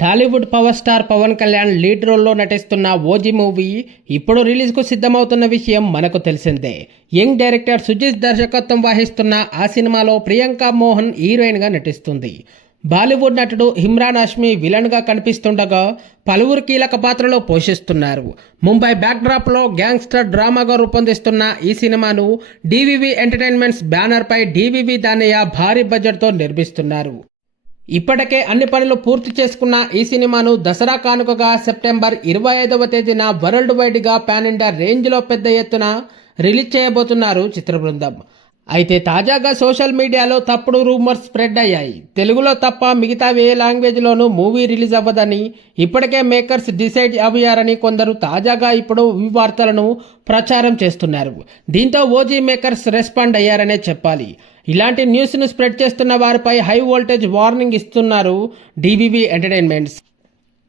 Tollywood power star Pawan Kalyan lead రోల్లో నటిస్తున్న OG movie ఇప్పుడు రిలీజ్కు సిద్ధమవుతున్న విషయం మనకు తెలిసిందే. యంగ్ డైరెక్టర్ సుజిత్ దర్శకత్వం వహిస్తున్న ఆ సినిమాలో ప్రియాంక మోహన్ హీరోయిన్గా నటిస్తుంది. బాలీవుడ్ నటుడు ఇమ్రాన్ హష్మి విలన్గా కనిపిస్తుండగా పలువురు కీలక పాత్రలో పోషిస్తున్నారు. ముంబై బ్యాక్డ్రాప్లో గ్యాంగ్స్టర్ డ్రామాగా రూపొందిస్తున్న ఈ సినిమాను డివివి ఎంటర్టైన్మెంట్స్ బ్యానర్పై డివివి దానయ్య భారీ బడ్జెట్తో నిర్మిస్తున్నారు. ఇప్పటికే అన్ని పనులు పూర్తి చేసుకున్న ఈ సినిమాను దసరా కానుకగా సెప్టెంబర్ ఇరవై ఐదవ తేదీన వరల్డ్ వైడ్గా పాన్ ఇండియా రేంజ్లో పెద్ద ఎత్తున రిలీజ్ చేయబోతున్నారు చిత్ర బృందం అయితే తాజాగా సోషల్ మీడియాలో తప్పుడు రూమర్స్ స్ప్రెడ్ అయ్యాయి. తెలుగులో తప్ప మిగతా ఏ లాంగ్వేజ్లోనూ మూవీ రిలీజ్ అవ్వదని ఇప్పటికే మేకర్స్ డిసైడ్ అయ్యారని కొందరు తాజాగా ఇప్పుడు ఈ వార్తలను ప్రచారం చేస్తున్నారు. దీంతో ఓజీ మేకర్స్ రెస్పాండ్ అయ్యారనే చెప్పాలి. ఇలాంటి న్యూస్ను స్ప్రెడ్ చేస్తున్న వారిపై హై వోల్టేజ్ వార్నింగ్ ఇస్తున్నారు డివివి ఎంటర్టైన్మెంట్స్.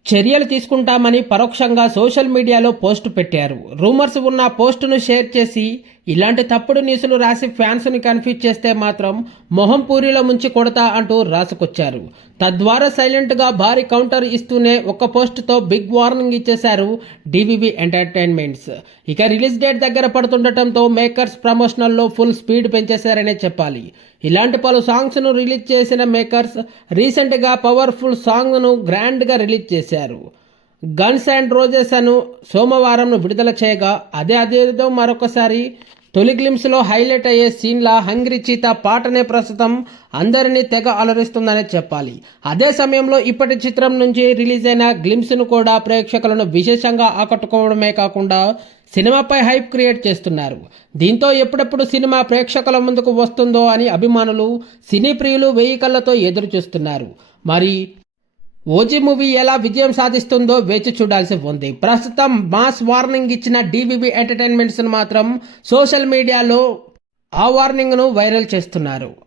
చర్యలు తీసుకుంటామని పరోక్షంగా సోషల్ మీడియాలో పోస్ట్ పెట్టారు. రూమర్స్ ఉన్న పోస్టును షేర్ చేసి ఇలాంటి తప్పుడు న్యూస్లు రాసి ఫ్యాన్స్ని కన్ఫ్యూజ్ చేస్తే మాత్రం మొహం పూరిలో ముంచి కొడతా అంటూ రాసుకొచ్చారు. తద్వారా సైలెంట్గా భారీ కౌంటర్ ఇస్తూనే ఒక పోస్ట్తో బిగ్ వార్నింగ్ ఇచ్చేశారు డివివి ఎంటర్టైన్మెంట్స్. ఇక రిలీజ్ డేట్ దగ్గర పడుతుండటంతో మేకర్స్ ప్రమోషనల్లో ఫుల్ స్పీడ్ పెంచేశారనే చెప్పాలి. ఇలాంటి పలు సాంగ్స్ను రిలీజ్ చేసిన మేకర్స్ రీసెంట్గా పవర్ఫుల్ సాంగ్ను గ్రాండ్గా రిలీజ్ చేశారు. గన్స్ అండ్ రోజెస్ అను సోమవారం విడుదల చేయగా అదే అదేదో మరొకసారి తొలి గ్లిమ్స్లో హైలైట్ అయ్యే సీన్ల హంగ్రీ చీత పాటనే ప్రస్తుతం అందరినీ తెగ అలరిస్తుందనే చెప్పాలి. అదే సమయంలో ఇప్పటి చిత్రం నుంచి రిలీజ్ అయిన గ్లిమ్స్ను కూడా ప్రేక్షకులను విశేషంగా ఆకట్టుకోవడమే కాకుండా సినిమాపై హైప్ క్రియేట్ చేస్తున్నారు. దీంతో ఎప్పుడెప్పుడు సినిమా ప్రేక్షకుల ముందుకు వస్తుందో అని అభిమానులు సినీ ప్రియులు వెయ్యి కళ్ళతో ఎదురు చూస్తున్నారు మరి ఓజీ మూవీ ఎలా విజయం సాధిస్తుందో వేచి చూడాల్సి ఉంది. ప్రస్తుతం మాస్ వార్నింగ్ ఇచ్చిన డివివి ఎంటర్టైన్మెంట్స్ను మాత్రం సోషల్ మీడియాలో ఆ వార్నింగ్ను వైరల్ చేస్తున్నారు.